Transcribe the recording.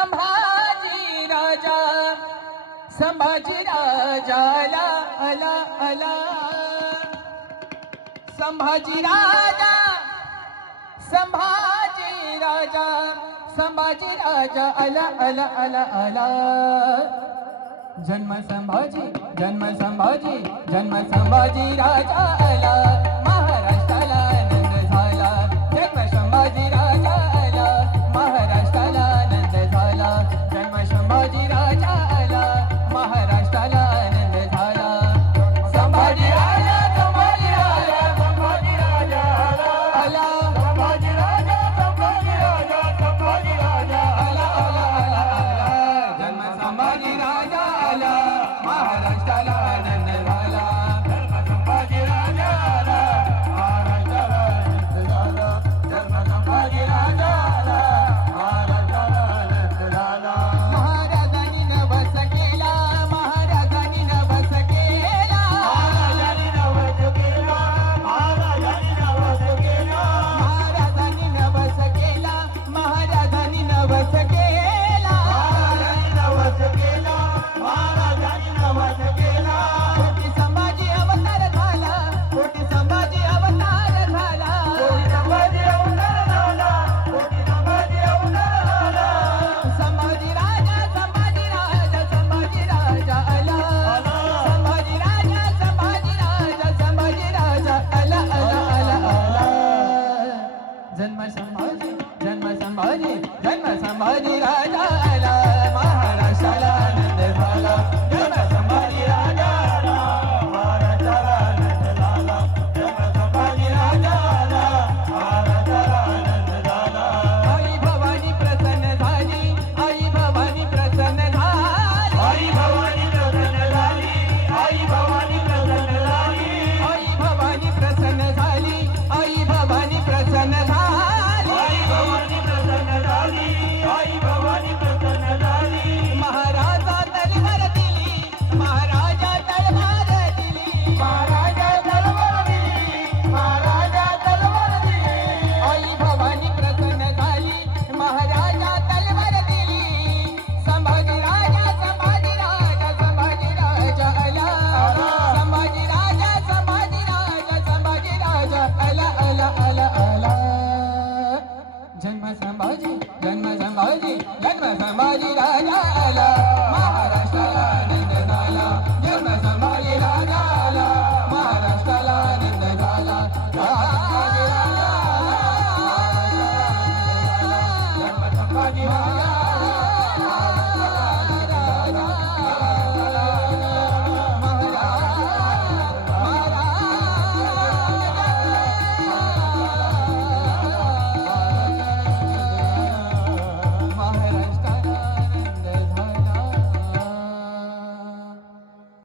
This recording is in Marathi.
संभाजी राजा संभाजी राजा आला आला आला संभाजी राजा संभाजी राजा संभाजी राजा आला आला आला आला जन्म संभाजी राजा आला महाराष्ट्राला आनंद झाला जन्म संभाजी राजा आला महाराष्ट्राला आनंद झाला जन्म संभाजी राजा आला महाराष्ट्राला आनंद झाला संभाजी राजा संभाजी राजा संभाजी राजा आला संभाजी राजा संभाजी राजा संभाजी राजा आला आला आला आला जन्म संभाजी राजा आला महाराष्ट्राला आनंद झाला जन्म संभाजी राजा आला महाराष्ट्राला आनंद झाला जन्म संभाजी राजा आला महाराष्ट्राला आनंद झाला महाराजांनी नवस केला महाराजांनी नवस केला महाराजांनी नवस केला महाराजांनी नवस केला महाराजांनी नवस केला महाराजांनी नवस केला महाराजांनी नवस केला महाराजांनी नवस केला कोटी संभाजी अवतार झाला कोटी संभाजी अवतार झाला कोटी संभाजी अवतार झाला कोटी संभाजी अवतार झाला संभाजी राजा संभाजी राजा संभाजी राजा आला संभाजी राजा संभाजी राजा संभाजी राजा आला आला आला आला जन्म संभाजी राजा आला महाराष्ट्राला आनंद झाला जन्म संभाजी राजा आला महाराष्ट्राला आनंद झाला जन्म संभाजी राजा आला महाराष्ट्राला आनंद झाला आई भवानी प्रसन्न झाली आई भवानी प्रसन्न झाली आई भवानी प्रसन्न झाली आई भवानी प्रसन्न झाली आई भवानी प्रसन्न झाली आई भवानी प्रसन्न झाली आई भवानी प्रसन्न झाली आई भवानी प्रसन्न झाली महाराजा तलवार दिली महाराजा तलवार दिली महाराजा तलवार दिली महाराजा तलवार दिली आई भवानी प्रसन्न झाली महाराजा तलवार दिली संभाजी राजा संभाजी राजा संभाजी राजा आला संभाजी राजा संभाजी राजा संभाजी राजा आला आला आला आला जन्म संभाजी राजा